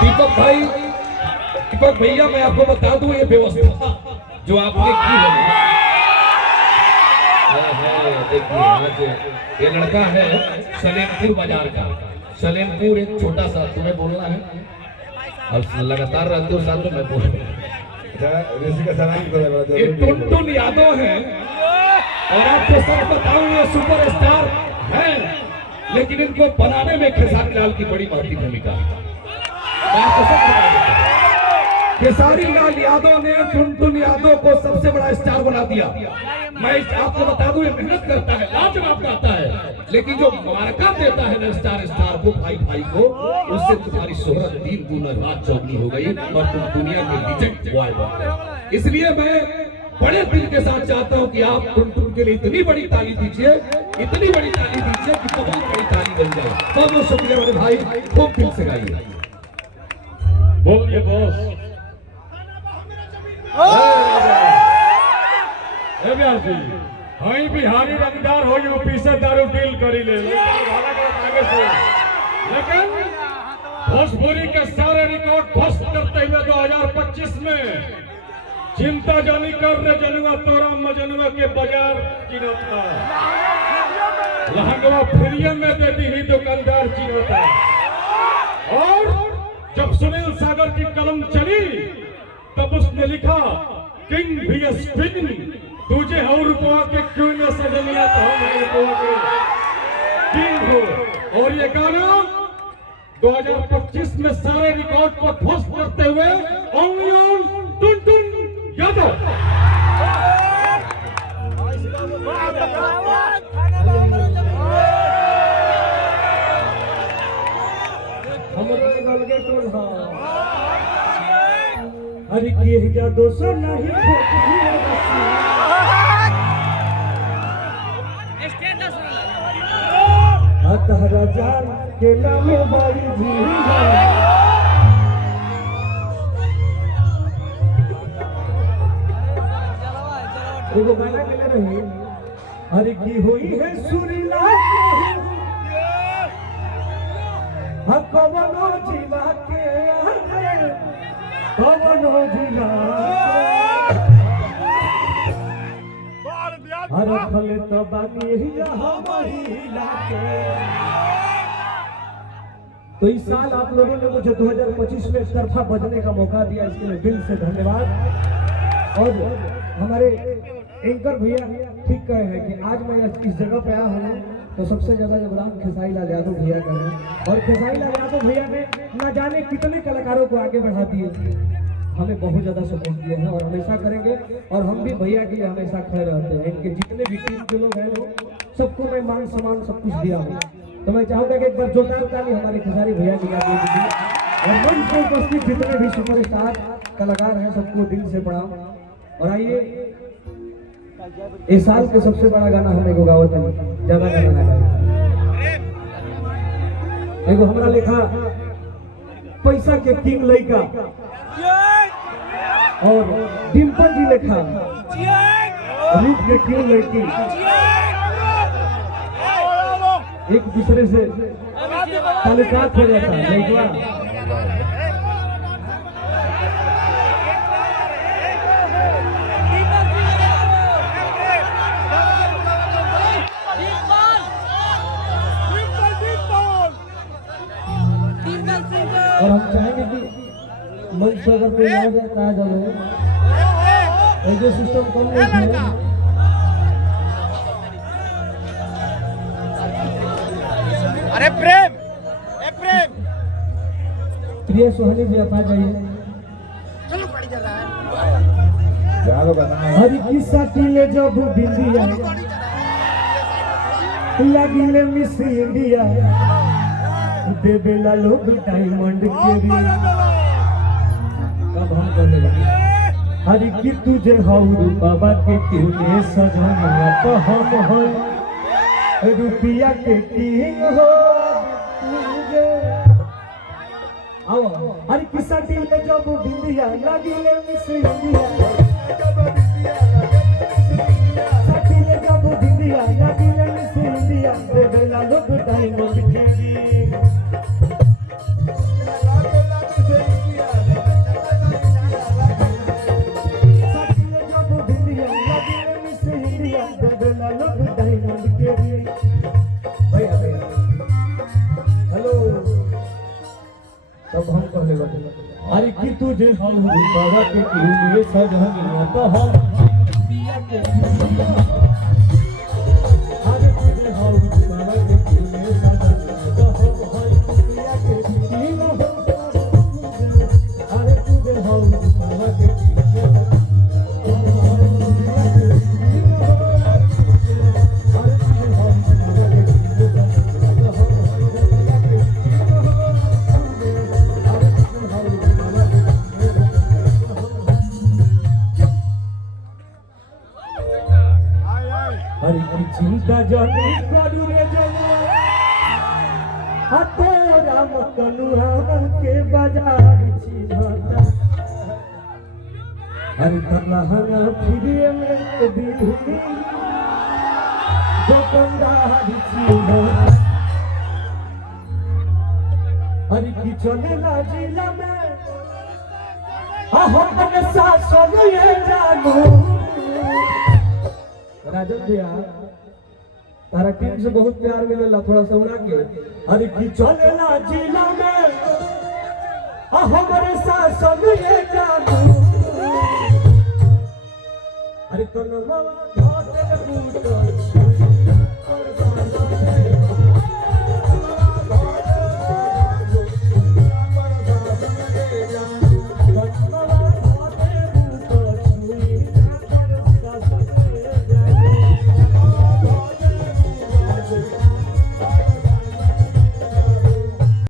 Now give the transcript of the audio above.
दीपक भाई, दीपक भैया, मैं आपको बता दूं ये व्यवस्था जो आपने की है, देखिए आज ये लड़का है सलेमपुर बाजार का। सलेमपुर एक छोटा सा, तुम्हें बोलना है अब लगातार रहते हो साथ में, मैं बोल ये टुनटुन यादव है। और आपको सच बताऊं ये सुपरस्टार है, लेकिन इनको बनाने में खेसारी लाल की बड़ी महत्वपूर्ण भूमिका है। खेसारी लाल यादव ने टुनटुन यादव को सबसे बड़ा स्टार बना दिया। मैं आपको बता दूं ये मेहनत करता है, लाजवाब गाता है, लेकिन जो मार्का देता है ना स्टार को, भाई को, उससे तुम्हारी शोहरत 3 गुना रात चौगनी हो गई और तुम दुनिया के लिजेंड बॉय बन गए। इसलिए मैं बड़े दिल के साथ चाहता हूं कि आप टुनटुन के लिए इतनी बड़ी ताली दीजिए, इतनी बड़ी ताली दीजिए कि बहुत बड़ी ताली बन जाए। बहुत बहुत शुक्रिया मेरे भाई, खूब दिल से गाइए। बोलिए बॉस। हई बिहारी रंगदार हो, यूपी से दारू डील करी ले, लेकिन भोजपुरी के सारे रिकॉर्ड ध्वस्त करते हुए 2025 में चिंता जानी कर रे जनुआ तोरा मजनुआ के बाजार चिन्हता, लहंगवा फ्री में दे दी ही दुकानदार चिन्हता। और जब सुनील सागर की कलम चली तब उसने लिखा किंग भी स्पिन, तुझे हो रुपया के क्यों न सजनिया तो हम रुपया के किंग हो। और ये गाना 2025 में सारे रिकॉर्ड को ध्वस्त करते हुए ओनली ऑन टुनटुन यादव। अरे के जा दोसर नहीं तहरा जान के नामे बारी झीला एगो गाना के रही। अरे की हुई है सुरीला कवनो जिला के कवनो जिला हर फल तो बानी महिला के। तो इस साल आप लोगों ने मुझे 2025 में एक तरफा बजने का मौका दिया, इसके लिए दिल से धन्यवाद। और हमारे एंकर भैया ठीक कहे हैं कि आज मैं इस जगह पे आया हूँ तो सबसे ज्यादा योगदान खेसारी लाल यादव भैया का है। और खेसारी लाल यादव भैया ने न जाने कितने कलाकारों को आगे बढ़ा दिए, हमें बहुत ज्यादा सपोर्ट किए हैं और हमेशा करेंगे। और हम भी भैया के लिए हमेशा खड़े रहते हैं। इनके जितने भी टीम के लोग हैं सबको मैं मान सम्मान सब कुछ दिया हूँ। तो मैं चाहूँगा कि एक बार जोरदार ताली हमारे खेसारी भैया के लिए दीजिए। और मंच पर उपस्थित जितने भी सुपरस्टार कलाकार हैं सबको दिल से प्रणाम। और आइए इस साल के सबसे बड़ा गाना हम एगो गावत है, ज्यादा गाना एगो हमरा लिखा पैसा के किंग लइका और डिम्पल जी लिखा रूप के किंग लड़की एक दूसरे से ताल्लुकात हो जाता है। और हम चाहेंगे कि मंच पर अगर कोई आ जाए कहा जाए ऐसे सिस्टम कम नहीं है। अरे प्रेम, प्रेम प्रिय सोहनी भी आप आ जाइए। चलो बड़ी जगह है। हरी किस्सा टीले जब बिंदिया लगिले मिस इंडिया देवेला लोग डायमंड के भी कब हम करने लगे। हरी की तुझे हाउरू बाबा के क्यों सजना तो हम हो रुपया के किंग हो आओ। हरी किस्सा टीले जब बिंदिया लगिले मिस इंडिया साथीले जब बिंदिया लगिले मिस इंडिया देवेला लोग डायमंड के भी तब हम कहले बाटे अरे कि तुझे हम बाबा के लिए सजनिया तो हम पिया के अरे तुझे हम बाबा के लिए सजनिया तो हम पिया के अरे तुझे हम बाबा के चिंता जानी करू रे जवा हतो राम कनुआ के बाजार चिन्हता हरि तलहना फिरे में दिल्ली दुकानदार चिन्हता हरि की चले ना जिला में हम सासन ये जानू राजन भैया तारा टीम से बहुत प्यार मिलेला थोड़ा सा उड़ा के अरे की चलेला जिला में हमारे साथ सब ये जानू अरे तो नमवा घाट बूट और